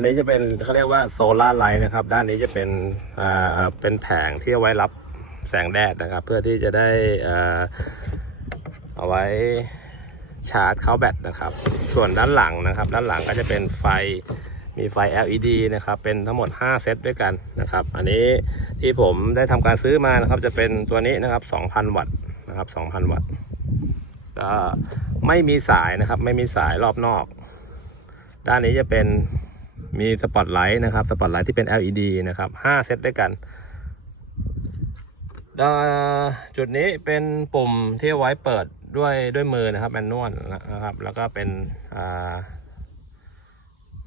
นนี้จะเป็นเขาเรียกว่าโซลาร์ไลท์นะครับด้านนี้จะเป็นแผงที่เอาไว้รับแสงแดดนะครับเพื่อที่จะได้เอาไว้ชาร์จเข้าแบตนะครับส่วนด้านหลังนะครับด้านหลังก็จะเป็นไฟมีไฟ LED นะครับเป็นทั้งหมด5เซตด้วยกันนะครับอันนี้ที่ผมได้ทำการซื้อมานะครับจะเป็นตัวนี้นะครับ 2,000 วัตต์นะครับ 2,000 วัตต์ก็ไม่มีสายนะครับไม่มีสายรอบนอกด้านนี้จะเป็นมีสปอตไลท์นะครับสปอตไลท์ที่เป็น LED นะครับ5เซตด้วยกันจุดนี้เป็นปุ่มที่ไว้เปิดด้วยมือนะครับแมนนวลนะครับแล้วก็เป็น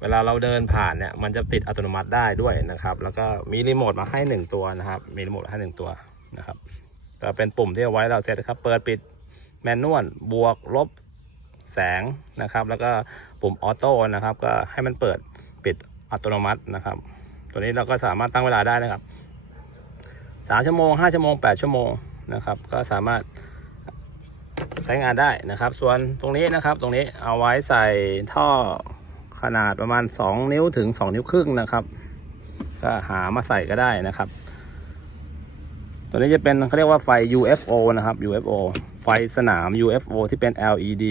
เวลาเราเดินผ่านเนี่ยมันจะติดอัตโนมัติได้ด้วยนะครับแล้วก็มีรีโมทมาให้1ตัวนะครับมีรีโมทให้1ตัวนะครับก็เป็นปุ่มที่เอาไว้เราเซตครับเปิดปิดแมนนวลบวกลบแสงนะครับแล้วก็ปุ่มออโต้นะครับก็ให้มันเปิดปิดอัตโนมัตินะครับตัวนี้เราก็สามารถตั้งเวลาได้นะครับ3 ชั่วโมง5 ชั่วโมง8 ชั่วโมงนะครับก็สามารถใช้งานได้นะครับส่วนตรงนี้นะครับตรงนี้เอาไว้ใส่ท่อขนาดประมาณ2 นิ้วถึง2 นิ้วครึ่งนะครับก็หามาใส่ก็ได้นะครับตัวนี้จะเป็นเขาเรียกว่าไฟ UFO นะครับ UFO ไฟสนาม UFO ที่เป็น LED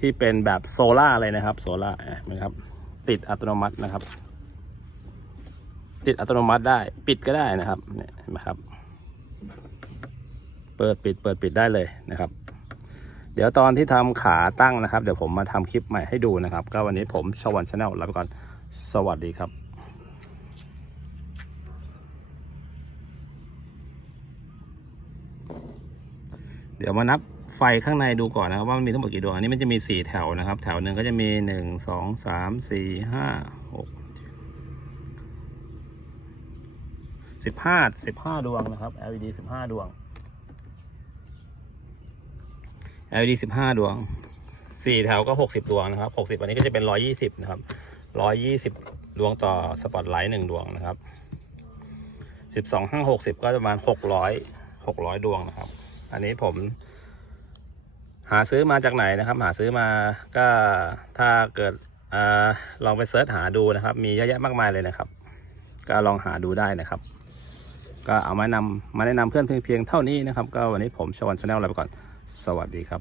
ที่เป็นแบบโซล่าเลยนะครับโซล่านะครับติดอัตโนมัตินะครับติดอัตโนมัติได้ปิดก็ได้นะครับเนี่ยเห็นไหมครับเปิดปิดได้เลยนะครับเดี๋ยวตอนที่ทำขาตั้งนะครับเดี๋ยวผมมาทำคลิปใหม่ให้ดูนะครับก็วันนี้ผมชวันชาแนลลาไปก่อนสวัสดีครับเดี๋ยวมานับไฟข้างในดูก่อนนะครับว่ามันมีทั้งหมดกี่ดวงอันนี้มันจะมี4แถวนะครับแถวหนึ่งก็จะมี1 2 3 4 5 6 15 ดวงนะครับ LED 15 ดวง LED 15 ดวง4แถวก็60 ดวงนะครับ60อันนี้ก็จะเป็น120นะครับ120ดวงต่อสปอตไลท์1 ดวงนะครับ12 5 60ก็ประมาณ600 ดวงนะครับอันนี้ผมหาซื้อมาจากไหนนะครับหาซื้อมาก็ถ้าเกิดลองไปเสิร์ชหาดูนะครับมีเยอะแยะมากมายเลยนะครับก็ลองหาดูได้นะครับก็เอามาแนะนำเพื่อนเพียงเท่านี้นะครับก็วันนี้ผมชวันชาแนลลาไปก่อนสวัสดีครับ